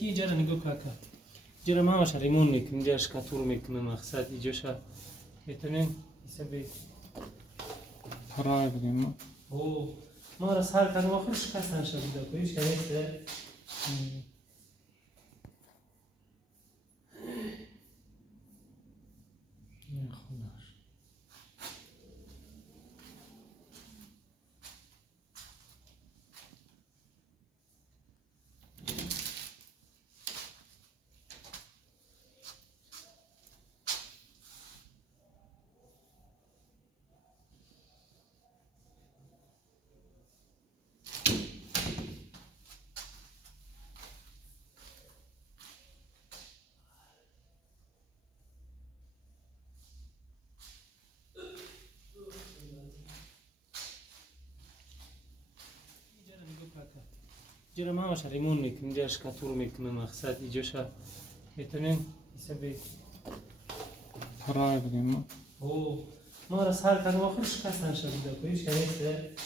کی جرا نگاه کاکا جرا ما واش ریمون میکنیم جرش کاتور میکنم مقصد ایجوشا میتونیم حسابی فرای بدیم او ما را سال کردم آخرش کسان شدیده کویش کنید خداش جرا ما واش ریمون میکنیم جرش کاتور میکنم مقصد ایجوشا میتونیم حسابی فرای بدیم او ما را سال کردم آخرش کسان شدیده کویش کنید